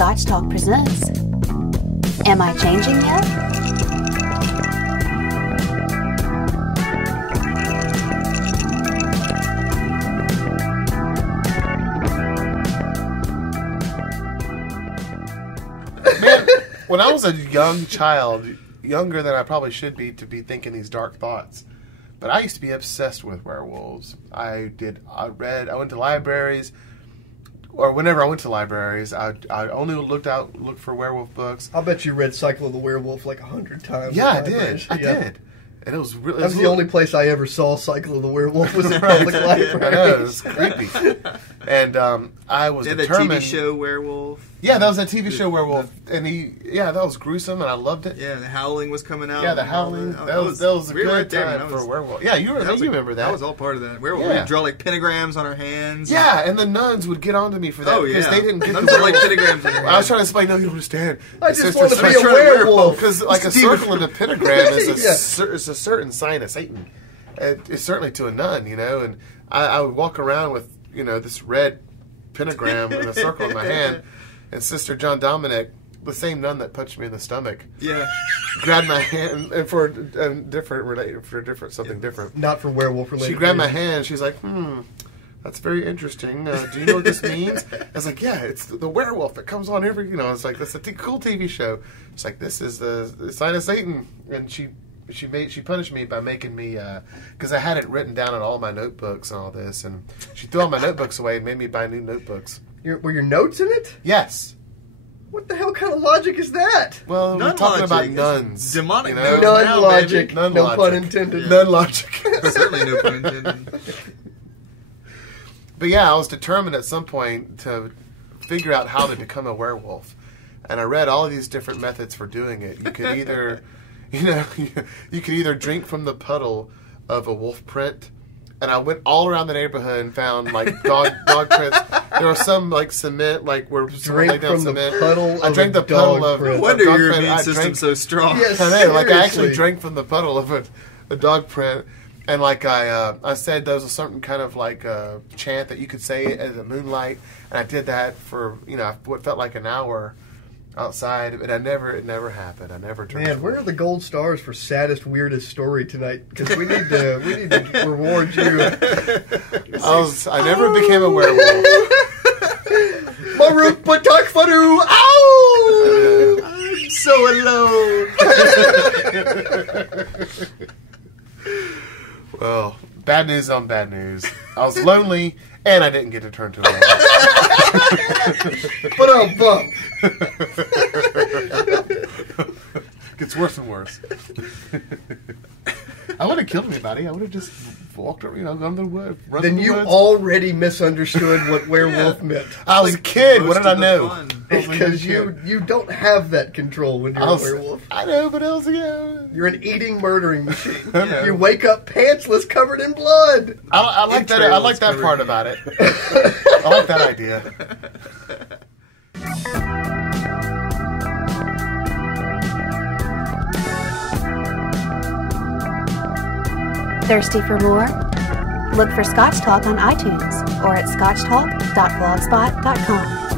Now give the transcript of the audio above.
Scotch Talk presents Am I Changing Yet? Man, when I was a young child, younger than I probably should be to be thinking these dark thoughts, but I used to be obsessed with werewolves. I went to libraries, or whenever I went to libraries, I only looked for werewolf books. I'll bet you read Cycle of the Werewolf like 100 times. Yeah, I did. I did. And it was really... That was the only place I ever saw Cycle of the Werewolf was in public library. I know, it was creepy. And I was determined... Did a TV show Werewolf? Yeah, that was a TV show Werewolf. And that was gruesome, and I loved it. Yeah, The Howling was coming out. Yeah, The Howling. That was a good time for Werewolf. Yeah, you remember that. That was all part of that. Werewolf. We'd draw like pentagrams on our hands. Yeah, and the nuns would get onto me for that because they didn't get nuns the like pentagrams on their hands. I was trying to explain, no, you don't understand. I just want to be a werewolf. Because like a circle and a pentagram is a certain sign of Satan. It's certainly to a nun, and I would walk around with, this red pentagram and a circle in my hand, and Sister John Dominic, the same nun that punched me in the stomach, grabbed my hand, and for something different. Not for werewolf related. She grabbed my hand, and she's like, that's very interesting. Do you know what this means? I was like, yeah, it's the werewolf that comes on every, it's like, that's a cool TV show. It's like, this is the sign of Satan. And she punished me by making me, because I had it written down in all my notebooks and all this, and she threw all my notebooks away and made me buy new notebooks. Were your notes in it? Yes. What the hell kind of logic is that? Well, we're talking about nuns. Demonic nun logic. No pun intended. Nun logic. Certainly no pun intended. But yeah, I was determined at some point to figure out how to become a werewolf. And I read all of these different methods for doing it. You could either, you could either drink from the puddle of a wolf print. And I went all around the neighborhood and found like dog prints. There was some like cement, like where someone laid down cement. I drank the puddle of no wonder your immune system's so strong. Yes, I know, like I actually drank from the puddle of a dog print. And like I said, there was a certain kind of like chant that you could say at the moonlight, and I did that for what felt like an hour outside, but it never happened. I never turned. Man, where are the gold stars for saddest, weirdest story tonight? Because we need to reward you. I never became a werewolf. Maruk Batak Fadu! Ow! I'm so alone. Well, bad news on bad news. I was lonely, and I didn't get to turn to a werewolf. But I'm bummed. Gets worse and worse. I would have killed anybody. I would have just walked around, gone to the woods. Then you already misunderstood what werewolf meant. I was a kid. What did I know? Because you don't have that control when you're a werewolf. I know, but else, You're an eating, murdering machine. You wake up pantsless, covered in blood. I like that. I like that part about it. I like that idea. Thirsty for more? Look for Scotch Talk on iTunes or at scotchtalk.blogspot.com.